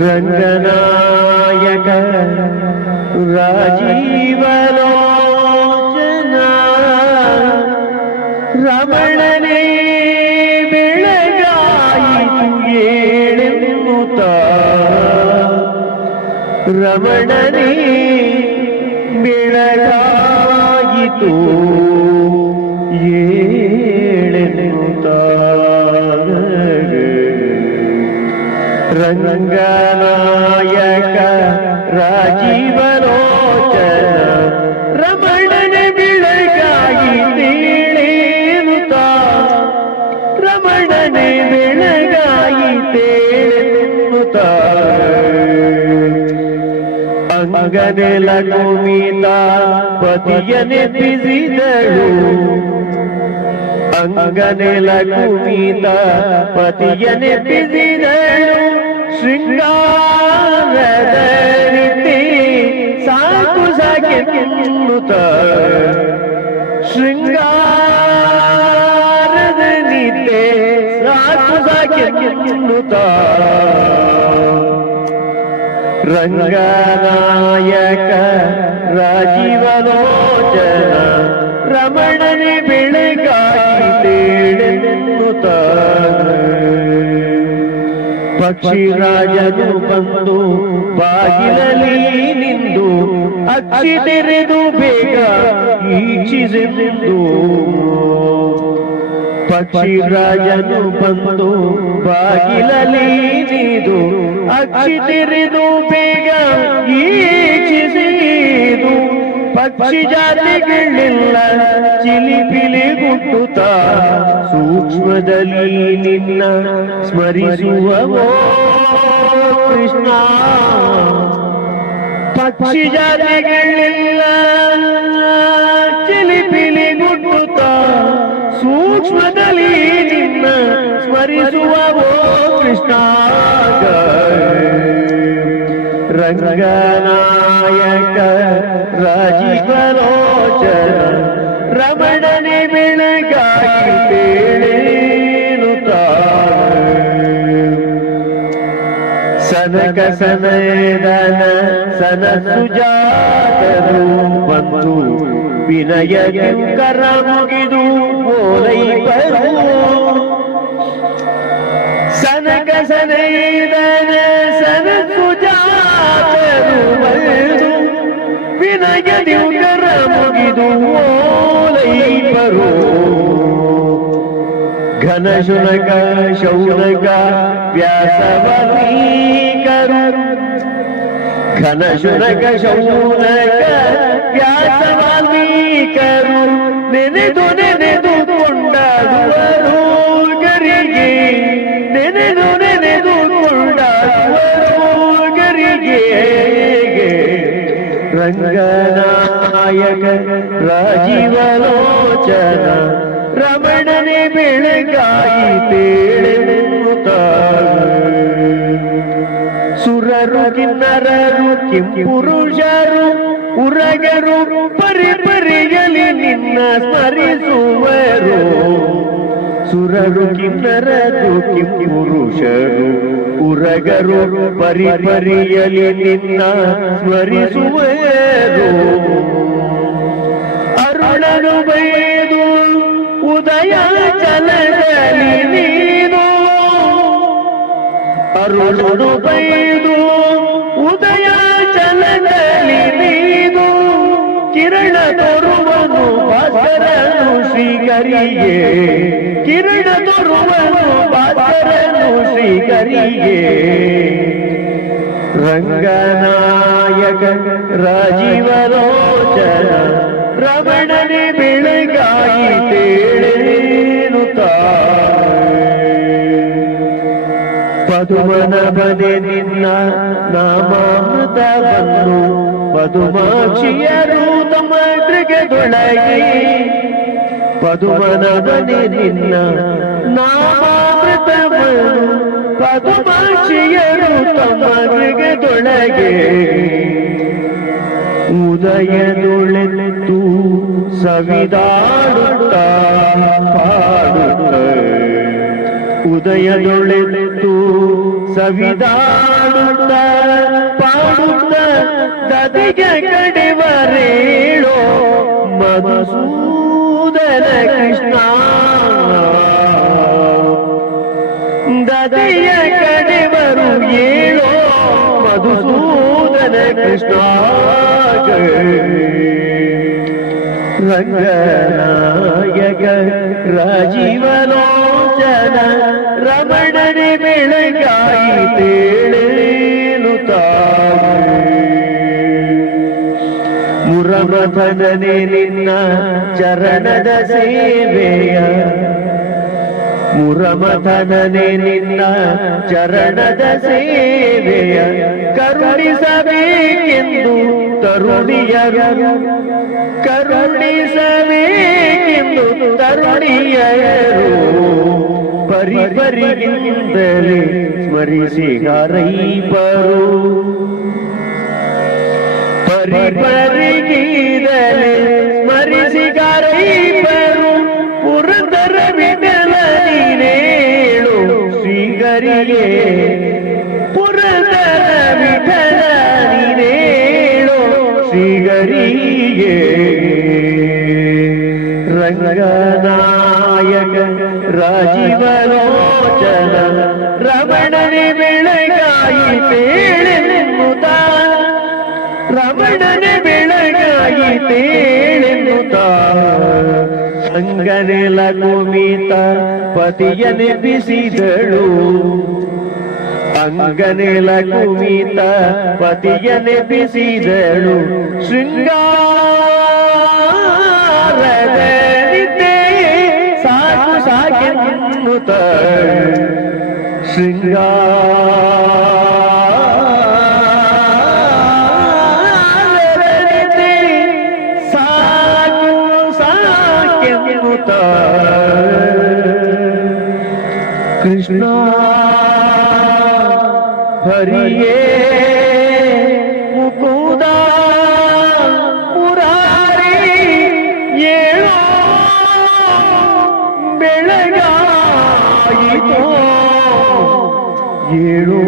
ರಂಗನಾಯಕ ರಾಜೀವಲೋಚನ ರಮಣನೇ ಬೆಳಗಾಯಿತು ಏಳೆನ್ನುತ್ತ ರಮಣನೇ ಬೆಳಗಾಯಿತು ಏಳೆನ್ನುತ್ತ ರಂಗನಾಯಕ ರಾಜೀವಲೋಚನ ರಮಣನ ಬೆಳಗಾಗಿ ತೇಳೇನುತ್ತ ರಮಣನೆ ಬೆಳಗಾಗಿ ತೇಳೆನ್ನುತ್ತ ಅಂಗನೆಲ ಕುಮಿತ ಪತಿಯನೆ ಬಿಸಿದಳು ಅಂಗನೆಲ ಕುಮಿತ ಪತಿಯನೆ ಬಿಸಿದಳು ಶೃಂಗಾರದ ರೀತಿ ಸಾಕು ಸಾಕೆನ್ನುತ್ತ ಶೃಂಗಾರದ ನೀತೆ ಸಾಕು ಸಾಕೆನ್ನುತ್ತ ರಂಗನಾಯಕ ರಾಜೀವಲೋಚನ ರಮಣನೆ ಬೆಳಗಾಗಿ ಪಕ್ಷಿ ರಾಜನು ಬಂದು ಬಾಗಿಲಲಿ ನಿಂದು ಅಚ್ಚಿ ತೆರೆದು ಬೇಗ ಈ ಪಕ್ಷಿ ರಾಜನು ಬಂದು ಬಾಗಿಲಲ್ಲಿ ನೀದು ಅಕ್ಷಿ ತೆರೆದು ಬೇಗ ಈಕ್ಷಿಸಿದು ಪಕ್ಷಿ ಜಾತಿಗಳೆಲ್ಲ ಚಿಲಿಪಿಲಿ ಗುಟ್ಟುತ್ತ ಸೂಕ್ಷ್ಮದಲ್ಲಿ ನಿನ್ನ ಸ್ಮರಿಸುವವೋ ಕೃಷ್ಣ. ಪಕ್ಷಿ ಜಾತಿಗಳೆಲ್ಲ ಚಿಲಿಪಿಲಿ ಗುಟ್ಟುತ್ತ ಸೂಕ್ಷ್ಮದಲ್ಲಿ ನಿನ್ನ ಸ್ಮರಿಸುವವೋ ಕೃಷ್ಣ. ರಂಗನಾಯಕ सन कसम सन सुजात रूपंतु विनय करमगिदु बोलै बहु सन कसम सन सुजात रूपंतु विनय करमगिदु बोलै बहु ಘನ ಶುನಕ ಶೌನಕ ವ್ಯಾಸವೀಕರು ಘನ ಶುನಕ ಶೌನಕ ವ್ಯಾಸವಾಲ್ಮೀಕರು ನೆನೆದು ನೆನೆದು ಕೊಂಡಾಡುವರು ಗರಿಗೆ ನೆನೆದು ನೆನೆದು ಕೊಂಡಾಡುವರು ಗರಿಗೆ ರಂಗನಾಯಕ ರಾಜೀವಲೋಚನ ರಮಣನೆ ಬೆಳಗಾಗಿ ತೇಳೆನ್ನುತ್ತ ಸುರರು, ಕಿನ್ನರರು, ಕಿಂಪುರುಷರು, ಉರಗರು, ಪರಿ ಪರಿಯಲಿ ನಿನ್ನ ಸ್ಮರಿಸುವರು. ಸುರರು, ಕಿನ್ನರರು, ಕಿಂಪುರುಷರು, ಉರಗರು, ಪರಿ ಪರಿಯಲಿ ನಿನ್ನ ಸ್ಮರಿಸುವರು. ಅರುಣನು ಬೈದು ಉದಯ ಚಲದಲ್ಲಿ ನೀನು. ಅರುಣನು ಬೈದು ಉದಯ ಚಲದಲ್ಲಿ ನೀನು. ಕಿರಣ ತೋರುವನು ಭಾಸ್ಕರನು ಶ್ರೀಗರಿಗೆ ಕಿರಣ ತೋರುವನು ಭಾಸ್ಕರನು ಶ್ರೀಗರಿಗೆ ರಂಗನಾಯಕ ರಾಜೀವಲೋಚನ ಪದುಮನ ಬದೆ ನಿನ್ನ ನಾಮಾಮೃತವನ್ನು ಪದುಮಾಕ್ಷಿಯರು ತಮ್ಮ ದೊಳಗಿ ಪದುಮನ ಬದೆ ನಿನ್ನ ನಾಮಾಮೃತವನ್ನು ಪದುಮಾಕ್ಷಿಯರು ತಮ್ಮ ಉದಯ ಉದಯದೊಳೆತು ಸವಿದಾಡುತ್ತ ಪಾಡುತ್ತ. ಉದಯದೊಳೆತು ಸವಿದಾಡುತ್ತ ಪಾಡುತ್ತ ದದಿಗೆ ಕಡಿವರೇಳೋ ಮಧುಸೂದನ ಕೃಷ್ಣ. ದದಿಯ ಕಡಿವರು ಏಳೋ ಮಧುಸೂದನ ಕೃಷ್ಣ. ರಂಗನಾಯಕ ರಾಜೀವಲೋಚನ ಮುರಮಥನನೆ ನಿನ್ನ ಚರಣದ ಸೇವೆಯ. ಮುರಮಥನನೆ ನಿನ್ನ ಚರಣದ ಸೇವೆಯ. ಕರುಣಿಸಬೇಕೆಂದು ತರುಣಿಯರು. ಕರುಣಿಸಬೇಕೆಂದು ತರುಣಿಯರು. ಪರಿ ಪರಿಯಿಂದಲೇ ಸ್ಮರಿಸಿ ಹರೈಪರು பரிபருகிதலே மரிசிகரை பெறும் புறந்தர விடலினேளும் ஸ்ரீகரியே புறந்தர விடலினேளும் ஸ்ரீகரியே ரங்கநாயக ராஜீவலோச்சன ரமணனி விளகாயி பேழு ರಮಣನೆ ಬೆಳಗಾಗಿ ತೇಳೆನ್ನುತ್ತ. ಸಂಗನೆ ಕುಮಿತ ಪತಿಯನೆ ಬಿಸಿದಳು ಅಂಗನೆಲ ಕುಮಿತ ಪತಿಯನೆ ಬಿಸಿದಳು ಶೃಂಗಾರದ ನಿದ್ದೆ ಸಾಕು ಸಾಕೆನ್ನುತ್ತ. ಶೃಂಗಾರದ ಕೃಷ್ಣ ಹರಿಯೇ ಮುಕುದ ಪುರಾರಿ ಏಳೋ ಬೆಳಗಾಯಿತೋ ಏಳೋ.